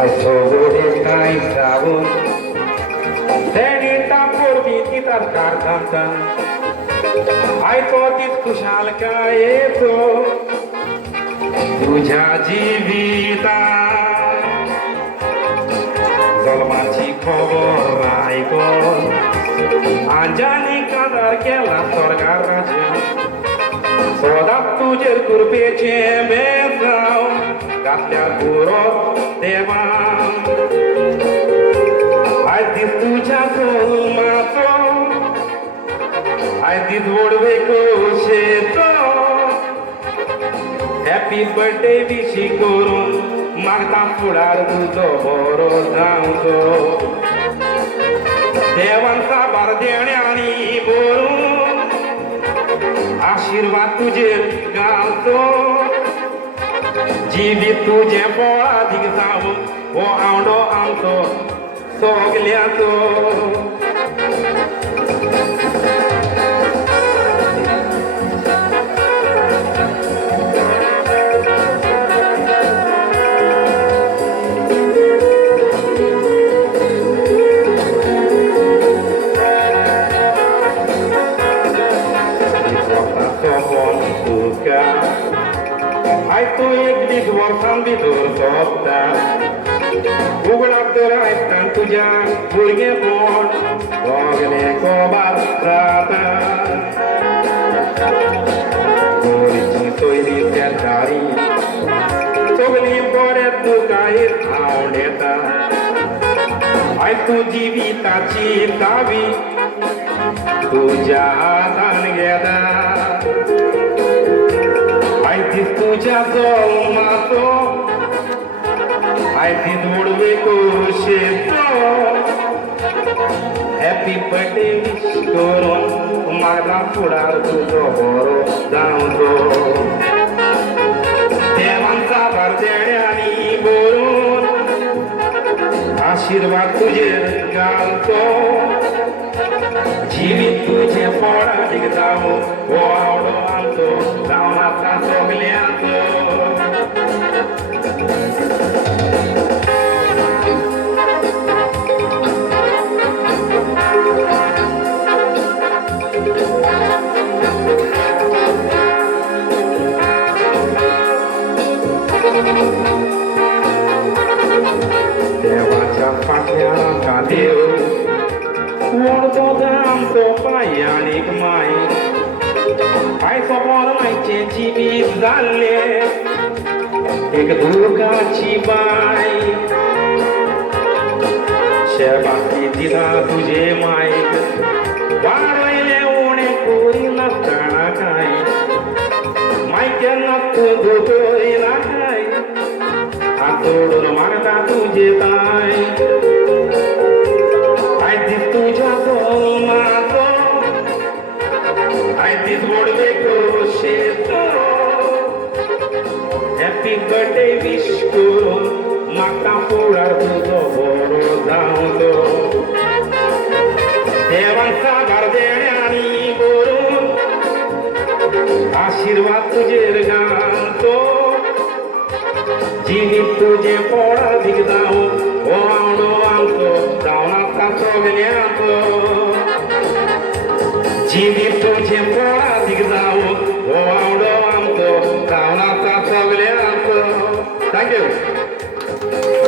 Ai sogore kai savun Teni tapor titar kartanta Ai potit kushal kaeto Tuja jivita Zolmachi khobor raikon Anjani kadar kela sorgar raja Sodat tujer kurpeche bezao Gatल्या gurot देवा I दीद तुझ्या मातो I दीद ओढवेको शेतो happy birthday विशी करून मागता फुडार तुझो बरो जावचो देवांचा बार देण्यानी बरून आशीर्वाद तुझेर घालतो जिवीत तुझे पोळादीक जावं हो आवडो आमचो सोगल्याचो Ai tu एक दीस वर्सान भितर सोंपता उगडाप तर आयसतान तुज्या भुरगेंपण दोगले कोबार जाता गोरीची सोयरी शेजारी सगळीं बरें तुकायेर हांव येता आयज तूं जिविताची दावी तुज्या हातान घेता आय दीस तुझ्या जल्माचो आय दीस ओडवेको शेतो हॅपी बर्थडे विश करून म्हाका फुडार तुजो बरो जावचो देवांचा भार देण्यानी बरून आशीर्वाद तुजेर घालचो जिवीत तुझे पोळादीक जावं हो आवडो आमचो जावन आतां सोगल्यांचो देवाच्या फाटल्यान कादेव वळतो आमचो पांय आनीक माय आयचो पोरमायचे जिवीत जाल्ले एक दुकाची बाय शेबाकी दिला तुजे मायक वाडयले उणें कोरी नासतना काय मायकेन तूं दुतोयना काय हात जोडून मागता तुजे ताय आयज दीस तुज्या जल्माचो आयज दीस ओडवेको शेतो हॅपी बर्थडे विश करून म्हाका फुडार तुजो बरो जावचो देवांचा भार देण्यानी बरून आशीर्वाद तुजेर घालचो जिवीत तुजे पोळादीक जावं हो आवडो आमचो जावन आतां सोगल्यांचो जिवीत तुजे पोळादीक जावं हो आवडो आमचो जावन आतां सोगल्यांचो थँक्यू